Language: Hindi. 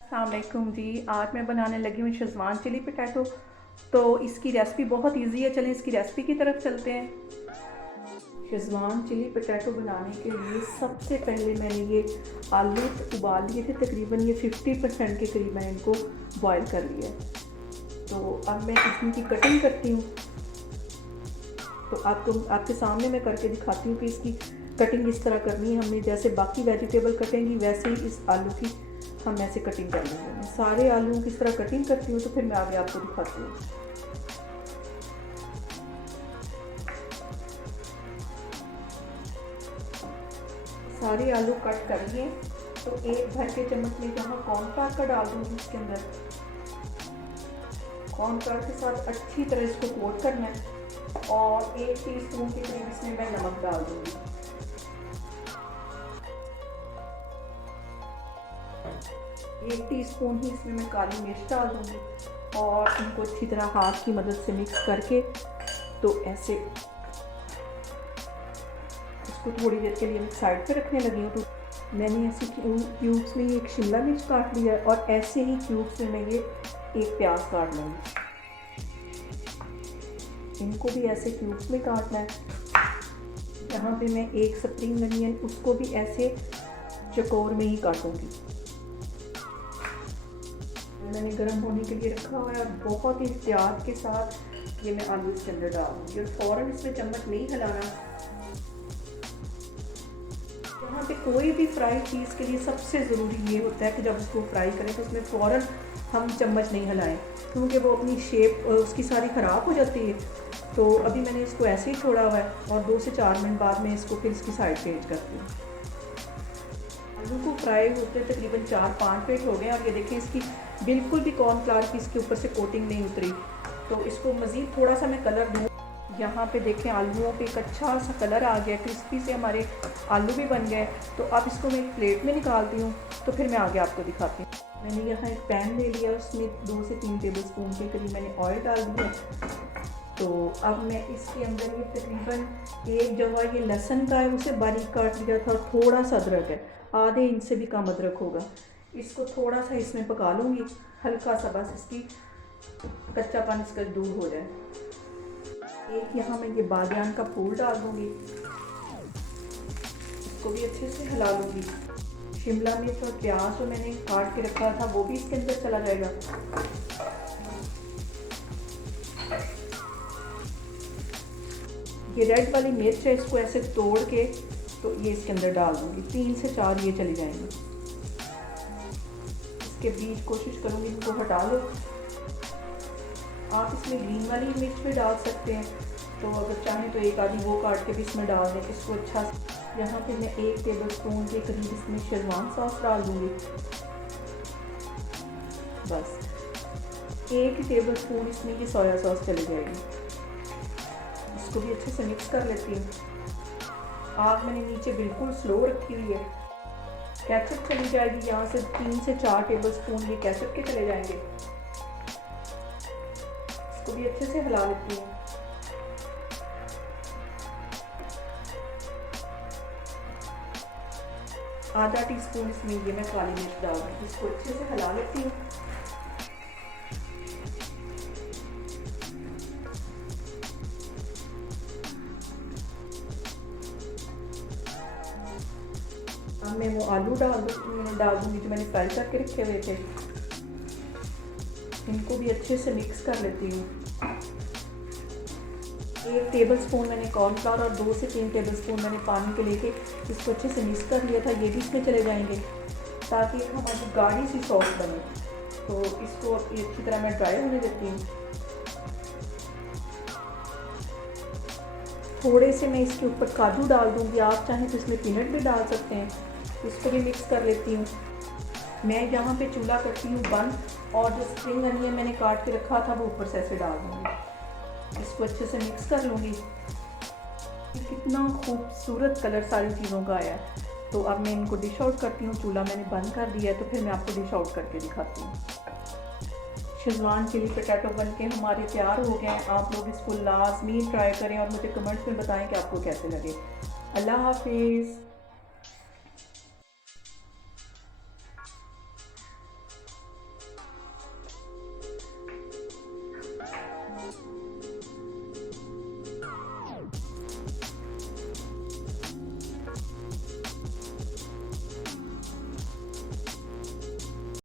अस्सलामुअलैकुम जी। आज मैं बनाने लगी हूँ शेज़वान चिली पोटैटो। तो इसकी रेसिपी बहुत इजी है, चलें इसकी रेसिपी की तरफ चलते हैं। शेज़वान चिली पोटैटो बनाने के लिए सबसे पहले मैंने ये आलू उबाल लिए थे, तकरीबन ये 50% के करीब मैंने इनको बॉयल कर लिया है। तो अब मैं इसमें की कटिंग करती हूँ। तो आपके सामने मैं करके दिखाती हूँ कि इसकी कटिंग इस तरह करनी है। हमने जैसे बाकी वेजिटेबल कटेंगी वैसे ही इस आलू की हम ऐसे कटिंग कर लेंगे। मैं सारे आलूओं की इस तरह कटिंग करती हूँ, तो फिर मैं आगे आपको दिखाती हूँ। सारे आलू कट कर लिए, तो एक भर के चम्मच में जहाँ कॉर्नफ्लावर का डाल दूँगी, इसके अंदर कॉर्नफ्लावर के साथ अच्छी तरह इसको कोट करना है। और 1 टीस्पून के करीब इसमें मैं नमक डाल दूँगी। एक टीस्पून ही इसमें मैं काली मिर्च डाल दूँगी और इनको अच्छी तरह हाथ की मदद से मिक्स करके तो ऐसे इसको थोड़ी देर के लिए मैं साइड पे रखने लगी हूँ। तो मैंने ऐसे क्यूब्स में ये एक शिमला मिर्च काट लिया है और ऐसे ही क्यूब्स में मैं ये एक प्याज काट लूँगी। इनको भी ऐसे क्यूब्स में काटना है। यहाँ पे मैं एक स्प्रिंग अनियन उसको भी ऐसे चकोर में ही काटूँगी। मैंने गर्म होने के लिए रखा हुआ है और बहुत ही एहतियात के साथ ये मैं आलू इसके अंदर डाल दूँगी और फ़ौरन इसमें चम्मच नहीं हिलाना। यहाँ पे कोई भी फ्राई चीज़ के लिए सबसे ज़रूरी ये होता है कि जब उसको फ्राई करें तो उसमें फ़ौरन हम चम्मच नहीं हिलाएं, क्योंकि वो अपनी शेप उसकी सारी ख़राब हो जाती है। तो अभी मैंने इसको ऐसे ही छोड़ा हुआ है और 2 से 4 मिनट बाद में इसको फिर इसकी साइड चेंज करती हूँ। आलू को फ्राई होते तकरीबन 4-5 मिनट हो गए और ये देखें इसकी बिल्कुल भी कॉर्नफ्लावर की इसके ऊपर से कोटिंग नहीं उतरी। तो इसको मज़ीद थोड़ा सा मैं कलर दूँ। यहाँ पे देखें आलूओं पे एक अच्छा सा कलर आ गया, क्रिस्पी से हमारे आलू भी बन गए। तो अब इसको मैं एक प्लेट में निकालती हूँ, तो फिर मैं आगे आपको दिखाती हूँ। मैंने यहाँ एक पैन ले लिया, उसमें 2 से 3 टेबल स्पून के करीब मैंने ऑयल डाल दिया। तो अब मैं इसके अंदर ये तकरीबन एक जगह ये लहसुन का है उसे बारीक काट लिया था और थोड़ा सा अदरक है, आधे इंच से भी कम अदरक होगा। इसको थोड़ा सा इसमें पका लूँगी, हल्का सा, बस इसकी कच्चापन इसका दूर हो जाए। एक यहाँ मैं ये बादियान का फूल डाल दूँगी, इसको भी अच्छे से हिला लूँगी। शिमला मिर्च और प्याज जो मैंने काट के रखा था वो भी इसके अंदर चला जाएगा। ये रेड वाली मिर्च है, इसको ऐसे तोड़ के तो ये इसके अंदर डाल दूँगी। 3 से 4 ये चली जाएंगे। इसके बीज कोशिश करूँगी इनको हटा लो। आप इसमें ग्रीन वाली मिर्च भी डाल सकते हैं, तो अगर चाहें तो एक आधी वो काट के भी इसमें डाल दें। इसको अच्छा, यहाँ पे मैं 1 टेबल स्पून के करीब इसमें शेज़वान सॉस डाल दूँगी। बस 1 टेबल स्पून इसमें की सोया सॉस चली जाएगी। इसको भी अच्छे से मिक्स कर लेती हूँ। आग मैंने नीचे बिल्कुल स्लो रखी हुई है। केचप चली जाएगी, यहाँ से 3 से 4 टेबल स्पून ये केचप के चले जाएंगे। इसको भी अच्छे से हिला लेती हूँ। आधा टीस्पून इसमें ये मैं काली मिर्च डाल दूँगी। इसको अच्छे से हिला लेती हूँ। अब मैं वो आलू डाल दूँगी जो मैंने फ्राई करके रखे हुए थे। इनको भी अच्छे से मिक्स कर लेती हूँ। 1 टेबल स्पून मैंने कॉर्नफ्लावर और 2 से 3 टेबल स्पून मैंने पानी के लेके इसको अच्छे से मिक्स कर लिया था। ये भी इसमें चले जाएंगे ताकि हमारी गाढ़ी सी सॉस बने। तो इसको अच्छी तरह मैं ड्राई होने देती हूँ। थोड़े से मैं इसके ऊपर काजू डाल दूँगी, आप चाहें तो इसमें पीनट भी डाल सकते हैं। इसको भी मिक्स कर लेती हूँ। मैं यहाँ पे चूल्हा करती हूँ बंद और जो स्प्रिंग अनियन मैंने काट के रखा था वो ऊपर से ऐसे डाल दूँगी। इसको अच्छे से मिक्स कर लूँगी। कितना खूबसूरत कलर सारी चीज़ों का आया है। तो अब मैं इनको डिश आउट करती हूँ। चूल्हा मैंने बंद कर दिया है, तो फिर मैं आपको डिश आउट करके दिखाती हूँ। शेज़वान चिली पोटैटो बनके हमारे तैयार हो गए हैं। आप लोग इसको लाजमी ट्राई करें और मुझे कमेंट्स में बताएं कि आपको कैसे लगे। अल्लाह हाफिज़।